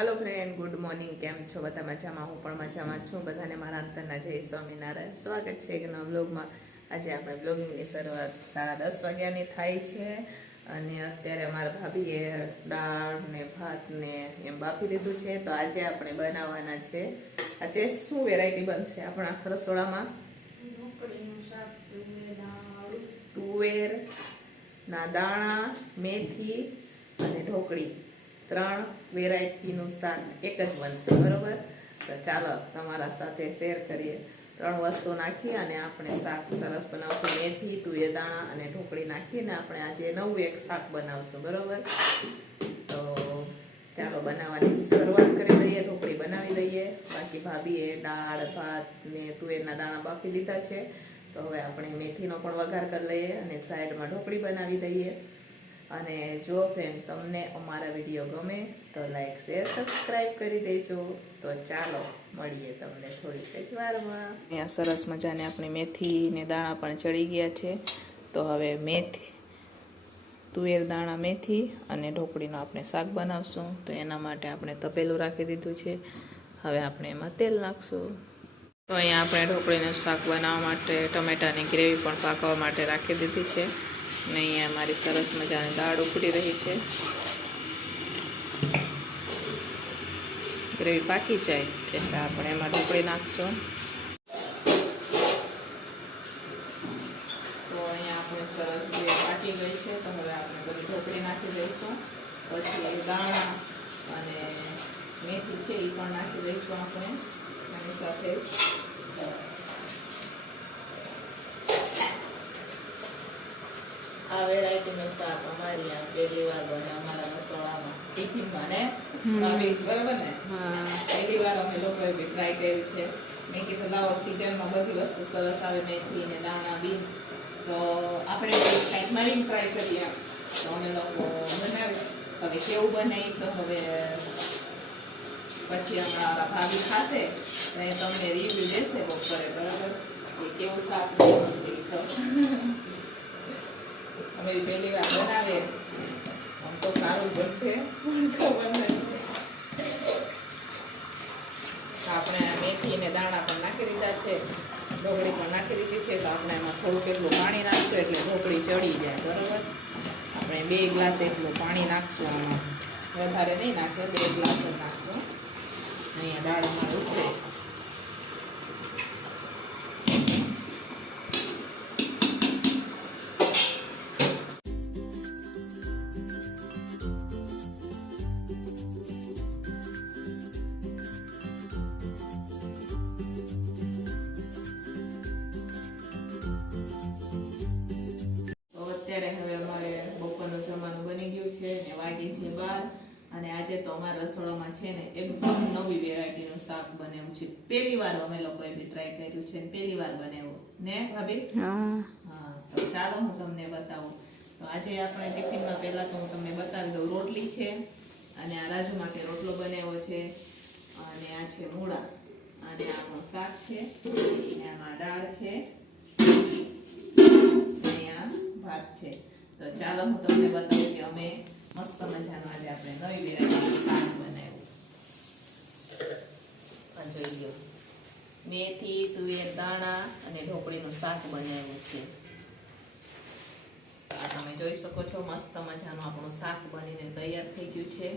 હાલો friend good morning કેમ છો? બધા મજામાં? હું પણ મજામાં છું. બધાને મારા અંતરના જય સ્વામિનારાયણ સ્વાગત છે એક નવા બ્લોગમાં આજે આપણે બ્લોગિંગની શરૂઆત સાડા દસ વાગ્યાની થાય છે. અને અત્યારે અમારા ભાભીએ દાળ ને ભાત ને એમ બાફી લીધું છે. તો આજે આપણે બનાવવાના છે. આજે શું વેરાયટી બનશે આપણા રસોડામાં? તુવેર ના દાણા મેથી અને ઢોકળી. ત્રણ વેરાયટીનું શાક, એક જ બનશે બરોબર? તો ચાલો તમારા સાથે શેર કરીએ. ત્રણ વસ્તુ નાખી અને આપણે શાક સરસ બનાવશું. મેથી, તુવેર દાણા અને ઢોકળી નાખીને આપણે આજે નવું એક શાક બનાવશું, બરોબર? તો ચાલો બનાવવાની શરૂઆત કરી દઈએ, ઢોકળી બનાવી દઈએ. બાકી ભાભીએ દાળ, ભાત ને તુવેરના દાણા બાફી લીધા છે. તો હવે આપણે મેથીનો પણ વઘાર કરી લઈએ અને સાઈડમાં ઢોકળી બનાવી દઈએ. અને જો ફ્રેન્ડ તમને અમારા વીડિયો ગમે તો લાઈક શેર સબસ્ક્રાઈબ કરી દેજો. તો ચાલો, મળીએ તમને થોડીક જ વારમાં. અહીંયા સરસ મજાને આપણે મેથી ને દાણા પણ ચડી ગયા છે. તો હવે મેથી, તુવેર દાણા મેથી અને ઢોકળીનું આપણે શાક બનાવશું. તો એના માટે આપણે તપેલું રાખી દીધું છે. હવે આપણે એમાં તેલ નાખશું. તો અહીંયા આપણે ઢોકળીનું શાક બનાવવા માટે ટમેટાની ગ્રેવી પણ પાકવા માટે રાખી દીધી છે. અને અહીંયા મારી સરસ મજાની દાળ ઉકળી રહી છે. ગ્રેવી પાકી જાય એટલે આપણે એમાં ઢોકળી નાખશું. તો અહીંયા આપણે સરસ ગ્રેવી પાકી ગઈ છે, તો હવે આપણે બધી ઢોકળી નાખી દઈશું. પછી દાણા અને મેથી છે એ પણ નાખી દઈશું આપણે. એની સાથે આ વેરાયટીનું શાક અમારી આ પહેલી વાર બને અમારા રસોડામાં ટિફિનમાં ને બરાબર ને પહેલી વાર અમે લોકોએ બી ટ્રાય કર્યું છે મેં કીધું લાવો સિઝનમાં બધી વસ્તુ સરસ આવે મેથી ને દાણા બી તો આપણે કંઈક ટ્રાય કરીએ તો અમે લોકો બનાવી હવે કેવું બને તો હવે પછી અમારા ભાભી ખાશે તમને રિવ્યુ દેશે બપોરે બરાબર કે કેવું શાક છે અમે પહેલી વાર બનાવીએ. આમ તો સારું બનશે. પણ ખબર નથી. આપણે મેથી અને દાણા પણ નાખી દીધા છે. ઢોકળી પણ નાખી દીધી છે. તો આપણે એમાં થોડુંક એટલું પાણી નાખશું એટલે ઢોકળી ચડી જાય, બરાબર? આપણે બે ગ્લાસ એટલું પાણી નાખશું આમાં. વધારે નહીં નાખે બે ગ્લાસ જ નાખશું. અહીંયા દાળમાં ઉતરે. છે બહાર. અને આજે તો અમારા રસોડામાં છે ને એકદમ નવી વેરાયટીનું શાક બનાવ્યું છે. પહેલી વાર અમે લોકોએ બી ટ્રાય કર્યું છે પહેલી વાર બનાવ્યું. ને ભાભી? હા. તો ચાલો હું તમને બતાવું. તો આજે આપણે ટિફિનમાં પહેલાં તો હું તમને બતાવી દઉં. રોટલી છે અને આ રાજુ માટે રોટલો બનાવ્યો છે. અને આ છે મૂળા. અને આનો શાક છે. અને આમાં દાળ છે. અને આ ભાત છે. તો ચાલો હું તમને બતાવું કે અમે મસ્ત મજાનું આજે આપણે નવી વેરાયટીનું શાક બનાવ્યું આ જોઈ લો મેથી તુવેર દાણા અને ઢોકળીનું શાક બનાવ્યું છે આ તમે જોઈ શકો છો મસ્ત મજાનું આપણું શાક બનીને તૈયાર થઈ ગયું છે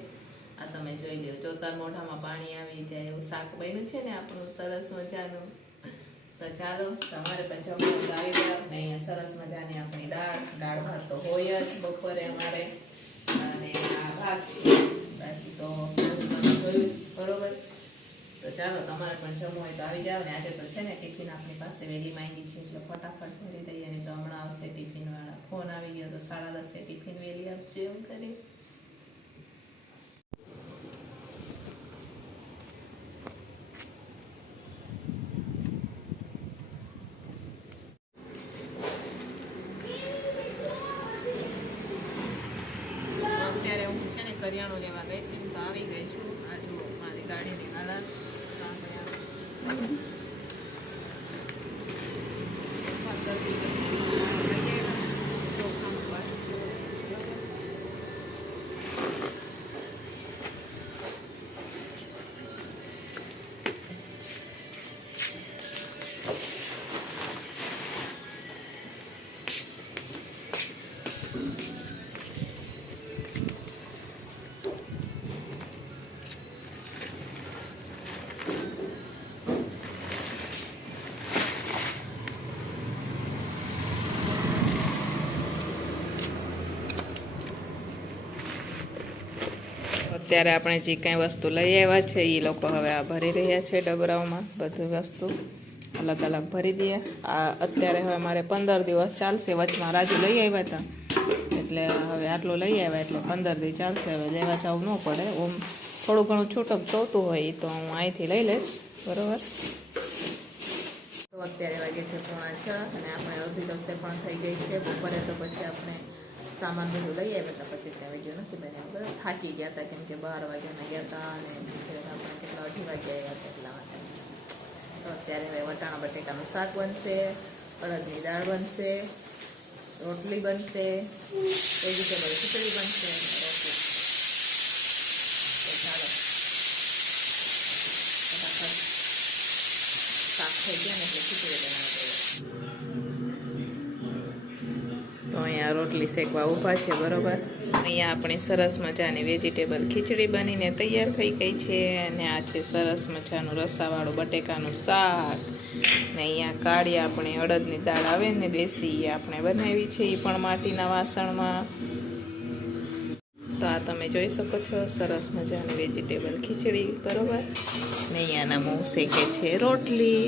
આ તમે જોઈ લો જોતા મોઢામાં પાણી આવી જાય એવું શાક બન્યું છે ને આપણું સરસ મજાનું તો ચાલો તમારે પણ જમવાનું આવી ગયા ને સરસ મજાની આપણી દાળ દાળ ભાત તો હોય જ બપોરે અમારે બાકી તો બરોબર તો ચાલો તમારે પણ જમવું હોય તો આવી જાવ ને આજે તો છે ને ટિફિન આપણી પાસે વહેલી માંગી છે એટલે ફટાફટ ભરી દઈએ અને તો હમણાં આવશે ટિફિન વાળા ફોન આવી ગયો તો સાડા દસે ટિફિન વહેલી આપજે એમ કરી. અત્યારે આપણે જે કાંઈ વસ્તુ લઈ આવ્યા છે એ લોકો હવે આ ભરી રહ્યા છે ડબરાઓમાં. બધી વસ્તુ અલગ અલગ ભરી દઈએ. આ અત્યારે હવે મારે પંદર દિવસ ચાલશે, વચમાં રાજુ લઈ આવ્યા હતા એટલે હવે આટલું લઈ આવ્યા, એટલે પંદર દિવસ ચાલશે. હવે લેવા જવું ન પડે. ઓમ થોડું ઘણું છૂટક જોતું હોય તો હું અહીંથી લઈ લઈશ. બરોબર? તો અત્યારે વાગે છે પોણા છ અને આપણે અડધી રસોઈ પણ થઈ ગઈ છે. બપોરે તો પછી આપણે સામાન બધું લઈ આવ્યા હતા પછી ત્યાં વીડિયો નથી બન્યો બધા થાકી ગયા હતા કેમ કે બાર વાગ્યાના ગયા હતા અને આપણે કેટલા અઢી વાગ્યા આવ્યા હતા એટલા માટે તો અત્યારે હવે વટાણા બટેટાનું શાક બનશે અડદની દાળ બનશે રોટલી બનશે વેજીટેબલ ખીચડી બનશે અને રોટલી તો ચાલો ફટાફટ શાક થઈ ગયા ને એટલે ખીચડી બનાવી દઈએ તો અહીંયા રોટલી શેકવા ઊભા છે, બરોબર? અહીંયા આપણી સરસ મજાની વેજીટેબલ ખીચડી બનીને તૈયાર થઈ ગઈ છે અને આ છે સરસ મજાનું રસાવાળું બટેકાનું શાક. ને અહીંયા કાળી આપણે અડદની દાળ આવે ને દેશી આપણે બનાવી છે એ પણ માટીના વાસણમાં. તો આ તમે જોઈ શકો છો સરસ મજાની વેજીટેબલ ખીચડી, બરોબર? ને અહીંયાના મોં શેકે છે રોટલી.